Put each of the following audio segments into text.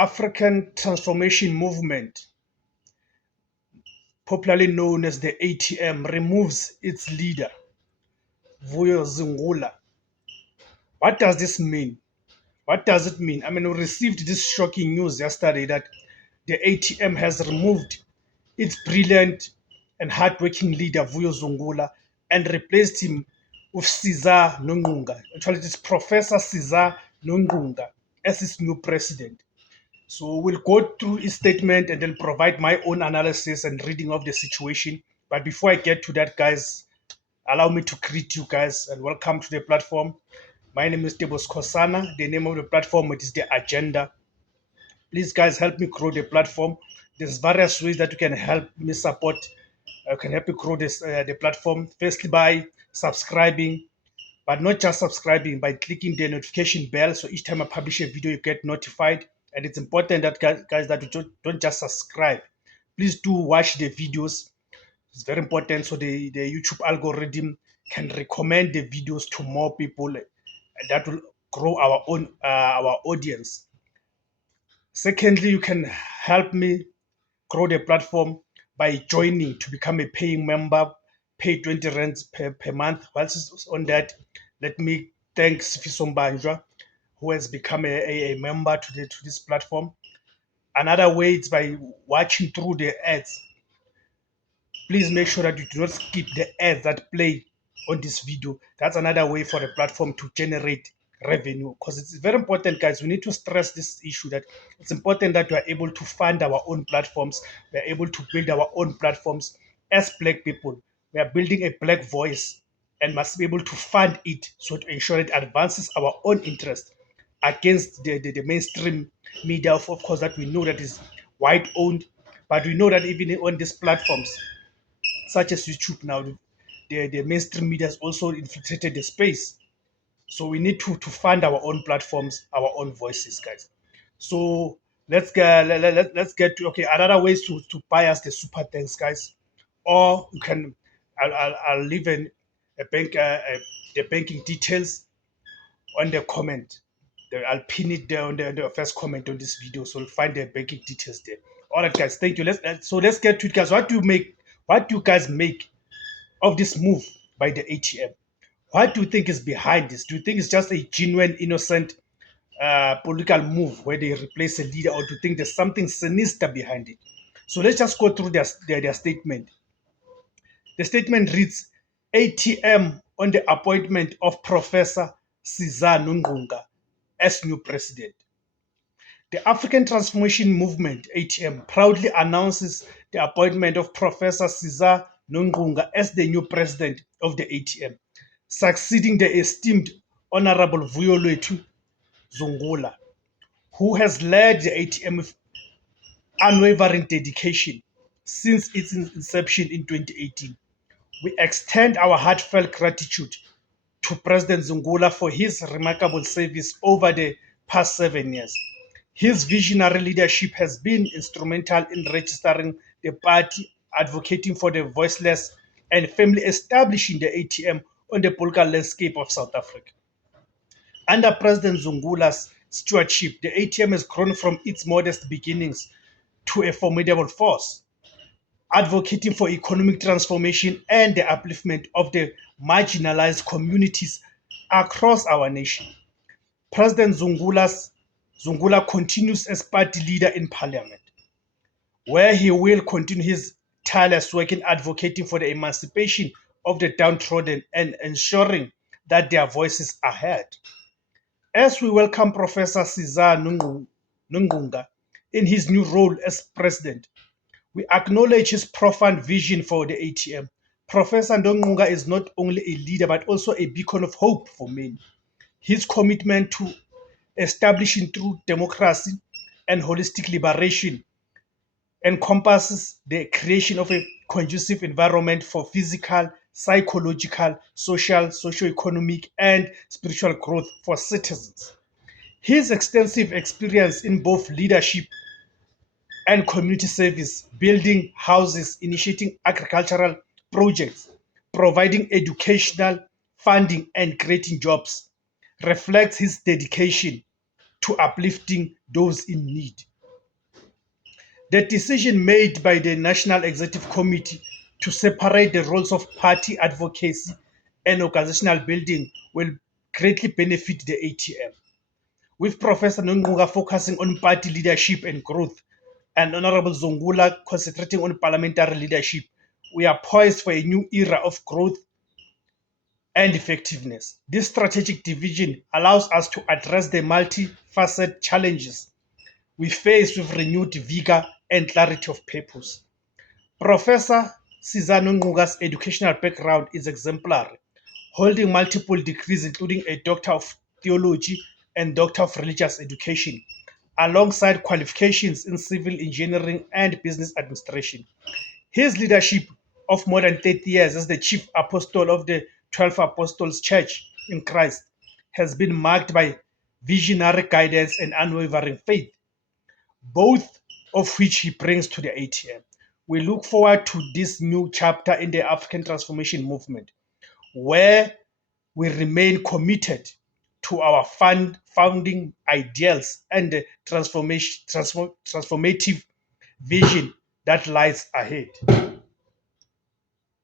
African Transformation Movement, popularly known as the ATM, removes its leader, Vuyo Zingula. What does this mean? What does it mean? I mean, we received this shocking news yesterday that the ATM has removed its brilliant and hardworking leader, Vuyo Zungula, and replaced him with Caesar Nongunga. Actually, it is Professor Caesar Nongunga as his new president. So we'll go through his statement and then provide my own analysis and reading of the situation. But before I get to that, guys, allow me to greet you guys and welcome to the platform. My name is Tebos Kosana. The name of the platform it is the Agenda. Please, guys, help me grow the platform. There's various ways that you can help me support. Can help you grow the platform. Firstly, by subscribing, but not just subscribing, by clicking the notification bell. So each time I publish a video, you get notified. And it's important that guys that you don't just subscribe. Please do watch the videos. It's very important so the YouTube algorithm can recommend the videos to more people, and that will grow our audience. Secondly, you can help me grow the platform by joining to become a paying member. Pay 20 rands per month. Whilst on that, let me thank Sifiso Mbanjwa, who has become a member to this platform. Another way is by watching through the ads. Please make sure that you do not skip the ads that play on this video. That's another way for the platform to generate revenue, because it's very important, guys. We need to stress this issue that it's important that we are able to fund our own platforms. We are able to build our own platforms as Black people. We are building a Black voice and must be able to fund it so to ensure it advances our own interest against the mainstream media, of course, that we know that is white owned. But we know that even on these platforms such as YouTube now, the mainstream media has also infiltrated the space. So we need to fund our own platforms, our own voices, guys. So let's get to okay. Another ways to buy us the super thanks, guys, or you can I'll leave a bank the banking details on the comment. I'll pin it there on the first comment on this video, so you'll find the banking details there. All right, guys. Thank you. Let's get to it, guys. What do you make? What do you guys make of this move by the ATM? What do you think is behind this? Do you think it's just a genuine, innocent political move where they replace a leader, or do you think there's something sinister behind it? So let's just go through their statement. The statement reads, ATM on the appointment of Professor Caesar Nongunga as new president. The African Transformation Movement, ATM, proudly announces the appointment of Professor Caesar Nongunga as the new president of the ATM, succeeding the esteemed Honorable Vuyo Zungula, who has led the ATM with unwavering dedication since its inception in 2018. We extend our heartfelt gratitude to President Zungula for his remarkable service over the past 7 years. His visionary leadership has been instrumental in registering the party, advocating for the voiceless, and firmly establishing the ATM on the political landscape of South Africa. Under President Zungula's stewardship, the ATM has grown from its modest beginnings to a formidable force, advocating for economic transformation and the upliftment of the marginalized communities across our nation. President Zungula continues as party leader in parliament, where he will continue his tireless work in advocating for the emancipation of the downtrodden and ensuring that their voices are heard. As we welcome Professor Caesar Nongunga in his new role as president, we acknowledge his profound vision for the ATM. Professor Nongunga is not only a leader but also a beacon of hope for many. His commitment to establishing true democracy and holistic liberation encompasses the creation of a conducive environment for physical, psychological, social, socio-economic, and spiritual growth for citizens. His extensive experience in both leadership and community service, building houses, initiating agricultural projects, providing educational funding, and creating jobs, reflects his dedication to uplifting those in need. The decision made by the National Executive Committee to separate the roles of party advocacy and organizational building will greatly benefit the ATM. With Professor Nonquka focusing on party leadership and growth, and Honorable Zungula concentrating on parliamentary leadership, we are poised for a new era of growth and effectiveness. This strategic division allows us to address the multifaceted challenges we face with renewed vigor and clarity of purpose. Professor Sizano Nquka's educational background is exemplary, holding multiple degrees including a Doctor of Theology and Doctor of Religious Education, alongside qualifications in civil engineering and business administration. His leadership of more than 30 years as the chief apostle of the 12 Apostles Church in Christ has been marked by visionary guidance and unwavering faith, both of which he brings to the ATM. We look forward to this new chapter in the African transformation movement, where we remain committed to our founding ideals and the transformative vision that lies ahead.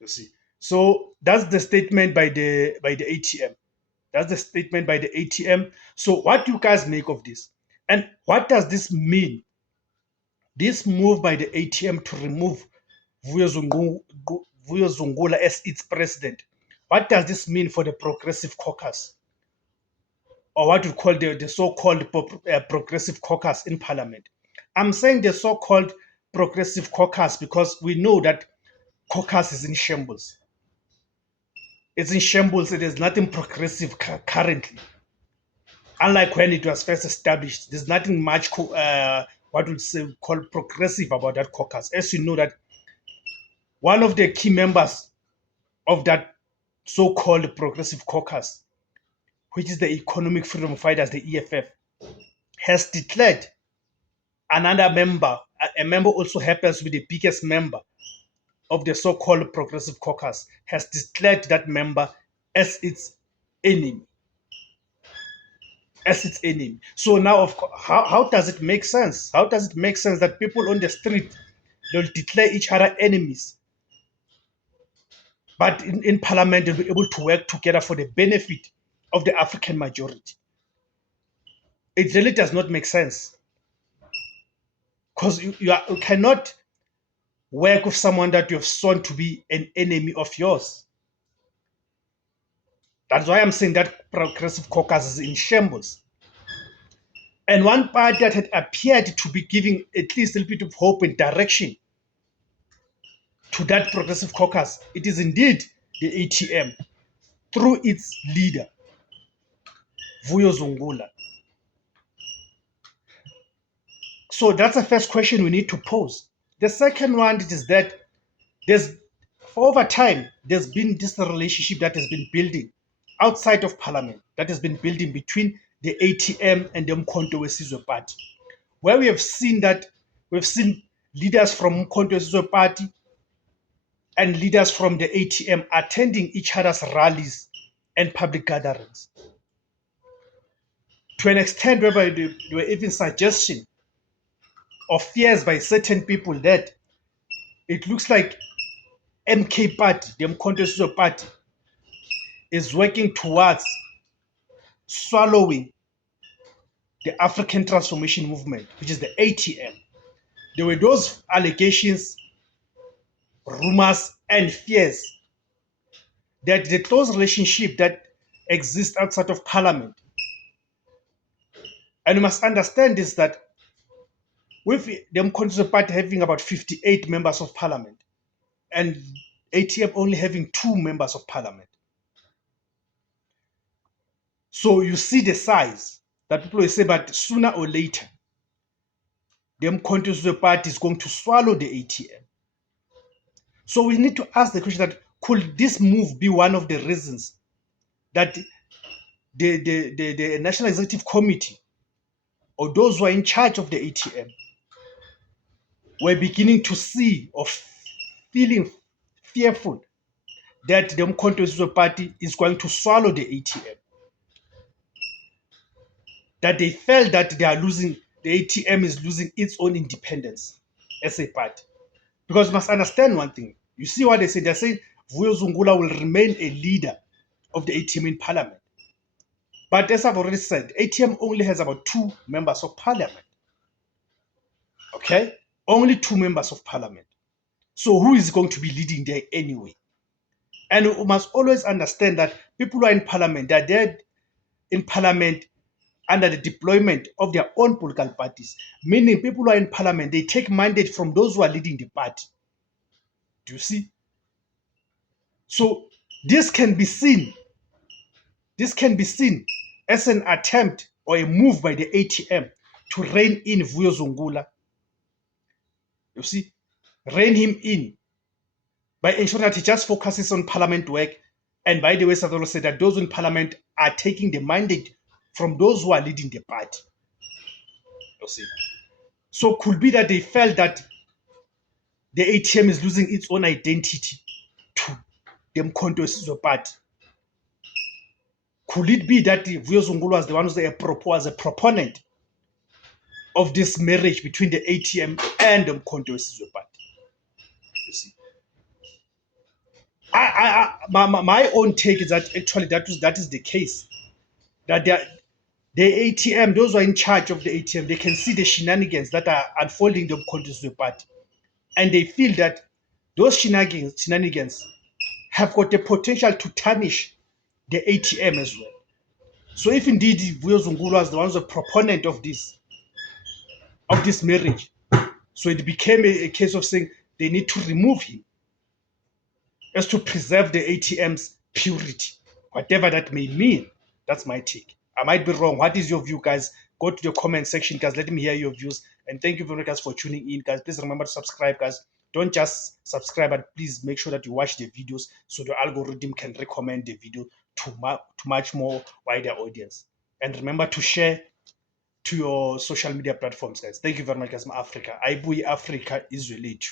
You see, so that's the statement by the ATM. That's the statement by the ATM. So, what do you guys make of this? And what does this mean? This move by the ATM to remove Vuyo Zungula as its president. What does this mean for the Progressive Caucus, or what we call the so-called Progressive Caucus in Parliament? I'm saying the so-called Progressive Caucus because we know that caucus is in shambles. It's in shambles. There's nothing progressive currently. Unlike when it was first established, there's nothing much what we say called progressive about that caucus. As you know, that one of the key members of that so-called progressive caucus, which is the Economic Freedom Fighters, the EFF, has declared another member, a member also happens to be the biggest member of the so-called progressive caucus, has declared that member as its enemy. As its enemy. So now, of course, how does it make sense? How does it make sense that people on the street, they'll declare each other enemies, but in parliament they'll be able to work together for the benefit of the African majority? It really does not make sense, because you cannot work with someone that you have shown to be an enemy of yours. That's why I'm saying that progressive caucus is in shambles. And one party that had appeared to be giving at least a little bit of hope and direction to that progressive caucus, it is indeed the ATM through its leader, Vuyo Zungula. So that's the first question we need to pose. The second one is that over time, there's been this relationship that has been building outside of parliament, that has been building between the ATM and the Umkhonto weSizwe Party, where we've seen leaders from Umkhonto weSizwe Party and leaders from the ATM attending each other's rallies and public gatherings, to an extent whereby there were even suggestions or fears by certain people that it looks like MK Party, the Umkhonto weSizwe Party, is working towards swallowing the African Transformation Movement, which is the ATM. There were those allegations, rumors, and fears that the close relationship that exists outside of parliament. And you must understand this, that with the Umkhonto Party having about 58 members of parliament and ATM only having 2 members of parliament. So you see the size that people will say, but sooner or later, the Umkhonto Party is going to swallow the ATM. So we need to ask the question that, could this move be one of the reasons that the National Executive Committee, or those who are in charge of the ATM, were beginning to see or feeling fearful that the Umkhonto Party is going to swallow the ATM? That they felt that the ATM is losing its own independence. as a party. Because you must understand one thing. You see what they say? They're saying Vuyo Zungula will remain a leader of the ATM in parliament. But as I've already said, ATM only has about 2 members of parliament. Okay? Only 2 members of parliament. So who is going to be leading there anyway? And we must always understand that people who are in parliament, they're there in parliament under the deployment of their own political parties. Meaning people who are in parliament, they take mandate from those who are leading the party. Do you see? So this can be seen as an attempt or a move by the ATM to rein in Vuyo Zungula. You see, rein him in by ensuring that he just focuses on parliament work. And by the way, Sadolo said that those in parliament are taking the mandate from those who are leading the party. You see, so could be that they felt that the ATM is losing its own identity to the Mkhonto Sizwe party. Could it be that Vuyo Zungula was the one who was a proponent of this marriage between the ATM and the Mkhonto Sizwe party? You see, my own take is that actually that is the case. That the ATM, those who are in charge of the ATM, they can see the shenanigans that are unfolding in the Mkhonto Sizwe party, and they feel that those shenanigans have got the potential to tarnish the ATM as well. So if indeed Vuyo Zungula was the one who's a proponent of this marriage, so it became a case of saying they need to remove him as to preserve the ATM's purity, whatever that may mean. That's my take. I might be wrong. What is your view, guys? Go to the comment section, guys. Let me hear your views. And thank you very much, guys, for tuning in, guys. Please remember to subscribe, guys. Don't just subscribe, but please make sure that you watch the videos so the algorithm can recommend the video to much more wider audience. And remember to share to your social media platforms, guys. Thank you very much, guys. Africa. Aibuyi Africa is related.